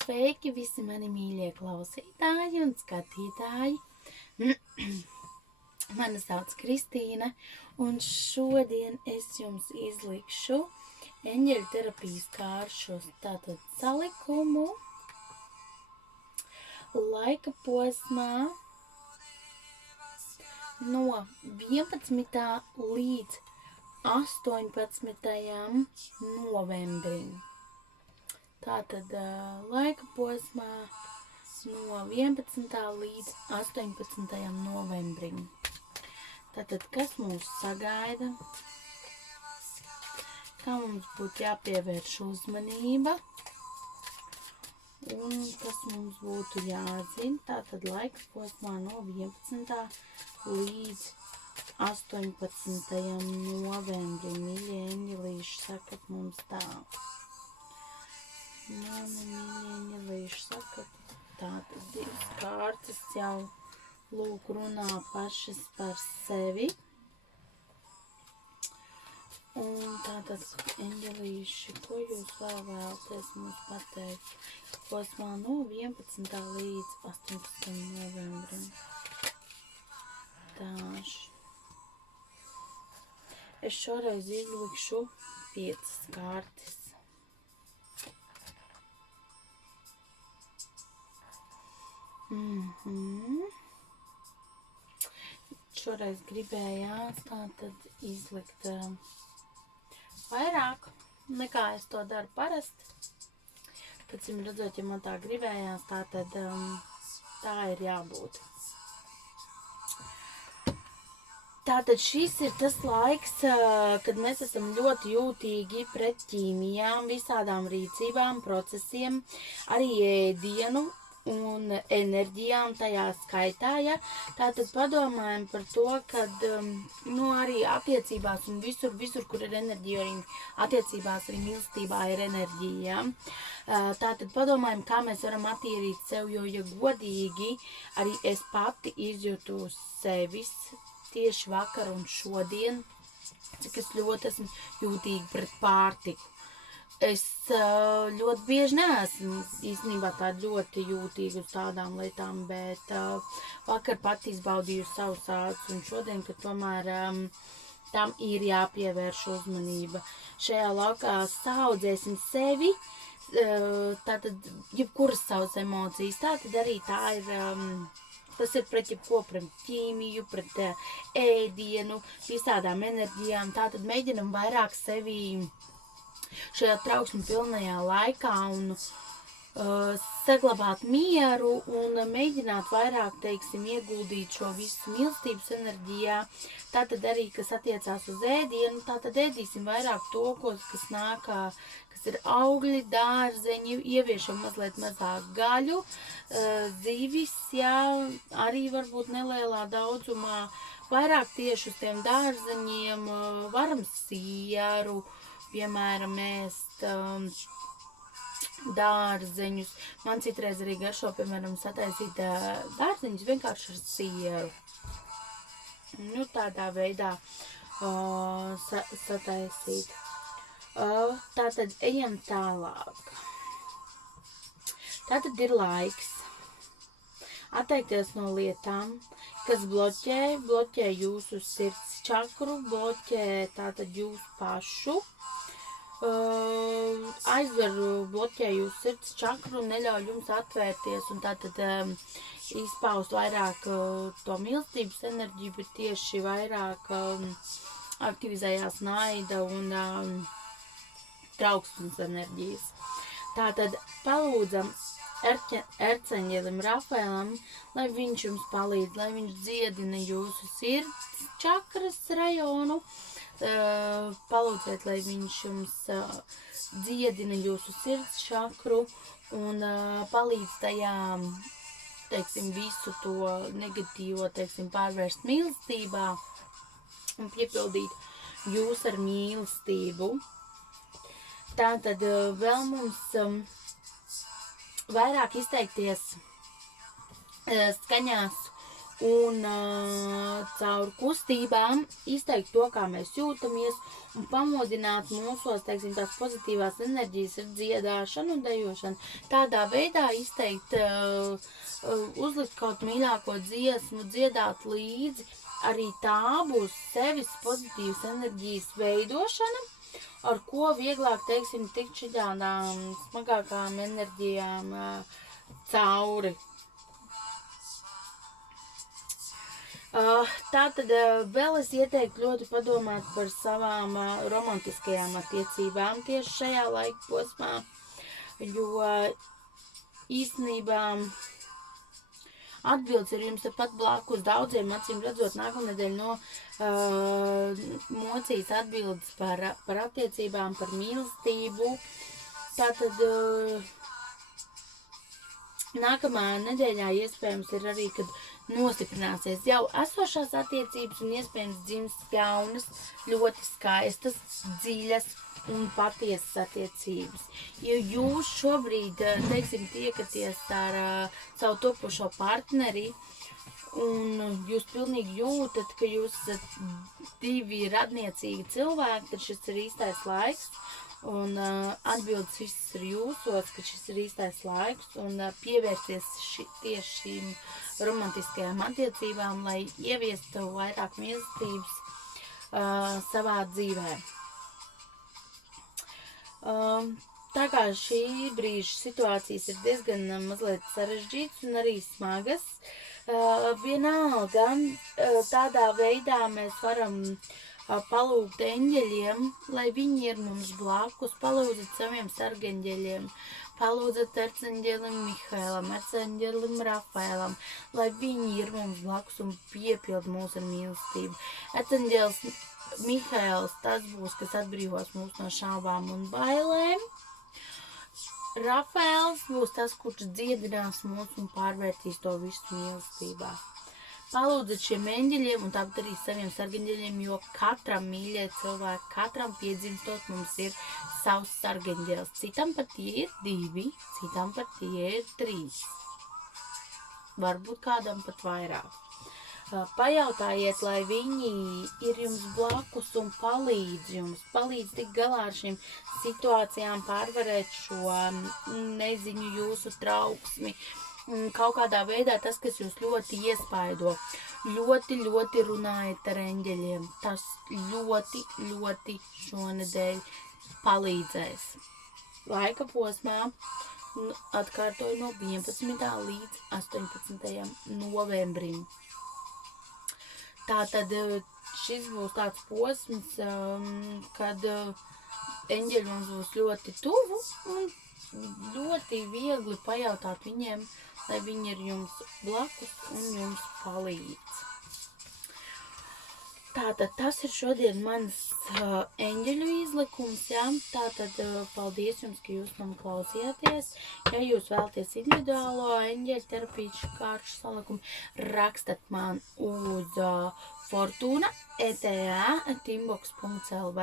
Sveiki visi mani mīļie klausītāji un skatītāji. Mani sauc Kristīne, un šodien es jums izlikšu eņģeļu terapijas kāršu tātad salikumu laika posmā no 11. līdz 18. novembrim. Tātad laika posmā no 11. līdz 18. novembrim. Tātad, kas mūs sagaida? Kā mums būtu jāpievērš uzmanība? Un kas mums būtu jāzina? Tātad laika posmā no 11. līdz 18. novembrim. Mīļie eņģelīši, sakat mums tā. Mani mīļie eņģelīši, sakat tātad divas kārtas jau lūk runā pašas par sevi. Un tātad, eņģelīši, ko jūs vēl vēlaties mums pateikt? Posmā no 11. līdz 18. novembrim. Tāši. Es šoreiz izlikšu 5 kārtas. Šoreiz gribējās tātad izlikt vairāk nekā es to daru parasti. Pēc tam redzot, ja man tā gribējās, tātad tā ir jābūt. Tātad šis ir tas laiks, kad mēs esam ļoti jūtīgi pret ķīmijām, visādām rīcībām, procesiem, arī ēdienu un enerģijām tajā skaitā, ja. Tātad padomājam par to, kad arī attiecībās un visur, kur ir enerģija, arī attiecībās, arī mīlestībā ir enerģija, ja. Tātad padomājam, kā mēs varam attīrīt sev, jo, ja godīgi, arī es pati izjūtu sevis tieši vakar un šodien, cik es ļoti esmu jūtīgi pret pārtiku. Es ļoti bieži neesmu īstenībā tā ļoti jūtīga uz tādām lietām, bet vakar pat izbaudīju savu sācu un šodien, kad tomēr tam ir jāpievērš uzmanība. Šajā laukā saudzēsim sevi, tātad jebkuras savas emocijas, tātad arī tā ir... Tas ir pret jebko, pret ķīmiju, pret ēdienu, visādām enerģijām. Tātad mēģinam vairāk sevi šajā trauksmu pilnajā laikā un saglabāt mieru un mēģināt vairāk, teiksim, ieguldīt šo visu mīlestības enerģijā. Tātad arī, kas attiecās uz ēdienu, tātad ēdīsim vairāk to, kas nāk, kas ir augļi, dārzeņi, ieviešam mazliet mazāk gaļu, zivis, jā, arī varbūt nelielā daudzumā, vairāk tieši uz tiem dārzeņiem, varam sieru, piemēram, ēst dārzeņus. Man citreiz arī garšo, piemēram, sataisīt dārzeņus vienkārši ar sieru. Nu, tādā veidā sataisīt. Tātad ejam tālāk. Tātad ir laiks atteikties no lietām, kas bloķē jūsu sirds čakru, bloķē tātad jūsu pašu, bloķē jūsu sirds čakru, neļauj jums atvērties un tātad izpaust vairāk to mīlestības enerģiju, bet tieši vairāk aktivizējās naida un trauksmes enerģijas. Tātad palūdzam erceņģelim Rafaelam, lai viņš jums palīdz, lai viņš dziedina jūsu sirds čakras rajonu. Palūdziet, lai viņš jums dziedina jūsu sirds čakru un palīdz tajā, teiksim, visu to negatīvo, teiksim, pārvērst mīlestībā un piepildīt jūs ar mīlestību. Tātad vēl mums vairāk izteikties skaņās un caur kustībām izteikt to, kā mēs jūtamies, un pamodināt mūsos, teiksim, tās pozitīvās enerģijas ar dziedāšanu un dejošanu. Tādā veidā izteikt, uzlikt kaut mīļāko dziesmu, dziedāt līdzi, arī tā būs sevis pozitīvas enerģijas veidošana, ar ko vieglāk, teiksim, tikt šitādām smagākām enerģijām cauri. Tātad vēl es ieteiktu ļoti padomāt par savām romantiskajām attiecībām tieši šajā laika posmā, jo īstenībā atbildes ir jums tepat blakus daudziem, acīm redzot, nākamnedēļ mocīs atbildes par attiecībām, par mīlestību. Tātad nākamā nedēļā iespējams ir arī, kad nostiprināsies jau esošās attiecības un iespējams dzims jaunas, ļoti skaistas, dziļas un patiesas attiecības. Ja jūs šobrīd, teiksim, tiekaties ar savu topošo partneri un jūs pilnīgi jūtat, ka jūs esat divi radniecīgi cilvēki, tad šis ir īstais laiks. Un atbildes viss ir jūsos, ka šis ir īstais laiks un pievērsties tieši šīm romantiskajām attiecībām, lai ieviestu vairāk mīlestības savā dzīvē. Tā kā šī brīža situācijas ir diezgan mazliet sarežģītas un arī smagas, vienalga tādā veidā mēs varam palūgt eņģeļiem, lai viņi ir mums blakus, palūdzat saviem sargeņģeļiem, palūdzat arceņģelim Mihailam, arceņģelim Rafaelam, lai viņi ir mums blakus un piepild mūs ar mīlestību. Arceņģelis Mihails, tas būs, kas atbrīvos mūs no šaubām un bailēm. Rafaels būs tas, kurš dziedinās mūs un pārvērtīs to visu mīlestībā. Palūdzat šiem eņģeļiem un tāpat arī saviem sargeņģeļiem, jo katram mīļai cilvēki, katram piedzimstot mums ir savs sargeņģelis. Citam pat tie ir 2, citam pat tie ir 3. Varbūt kādam pat vairāk. Pajautājiet, lai viņi ir jums blakus un palīdz tikt galā ar šīm situācijām, pārvarēt šo neziņu, jūsu trauksmi. Kaut kādā veidā tas, kas jūs ļoti iespaido, ļoti runājat ar eņģeļiem, tas ļoti šonedēļ palīdzēs. Laika posmā atkārtoju no 11. līdz 18. novembrim. Tātad šis būs tāds posms, kad eņģeļi mums būs ļoti tuvu un ļoti viegli pajautāt viņiem, lai viņi ir jums blakus un jums palīdz. Tātad tas ir šodien mans eņģeļu izlikums, jā. Tātad paldies jums, ka jūs man klausījāties. Ja jūs vēlaties individuālo eņģeļu terapīšu kāršu salikumu, rakstat man uz Fortuna eta@inbox.lv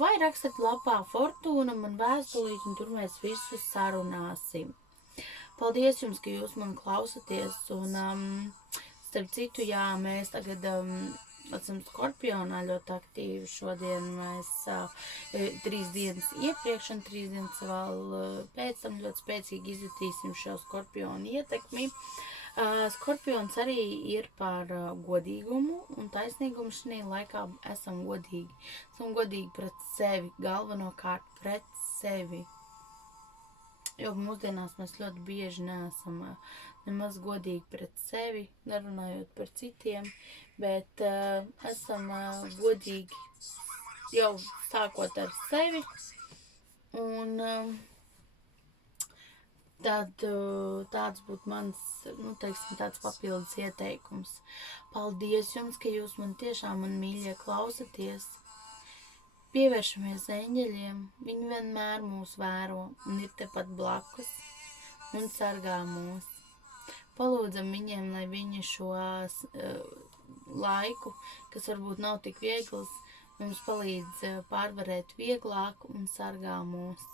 vai rakstat lapā Fortuna man vēstulīt un tur mēs visu sarunāsim. Paldies jums, ka jūs man klausaties un starp citu, jā, mēs tagad esam Skorpionā ļoti aktīvi. Šodien mēs 3 dienas iepriekš un 3 dienas vēl pēc tam ļoti spēcīgi izjutīsim šo Skorpionu ietekmi. Skorpions arī ir par godīgumu un taisnīgumu šajā laikā esam godīgi. Esam godīgi pret sevi, galvenokārt pret sevi. Jo mūsdienās mēs ļoti bieži neesam nemaz godīgi pret sevi, nerunājot par citiem, bet esam godīgi jau sākot ar sevi. Un tāds būtu mans, teiksim, tāds papildus ieteikums. Paldies jums, ka jūs man tiešām, man mīļie, klausaties. Pievēršamies eņģeļiem, viņi vienmēr mūs vēro un ir tepat blakus un sargā mūs. Palūdzam viņiem, lai viņi šo laiku, kas varbūt nav tik viegls, mums palīdz pārvarēt vieglāk un sargā mūs.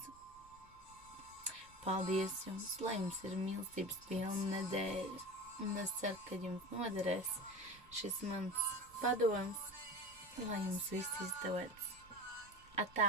Paldies jums, lai jums ir mīlestības pilna nedēļa. Un es ceru, ka jums noderēs šis mans padoms, lai jums viss izdodas. Atā!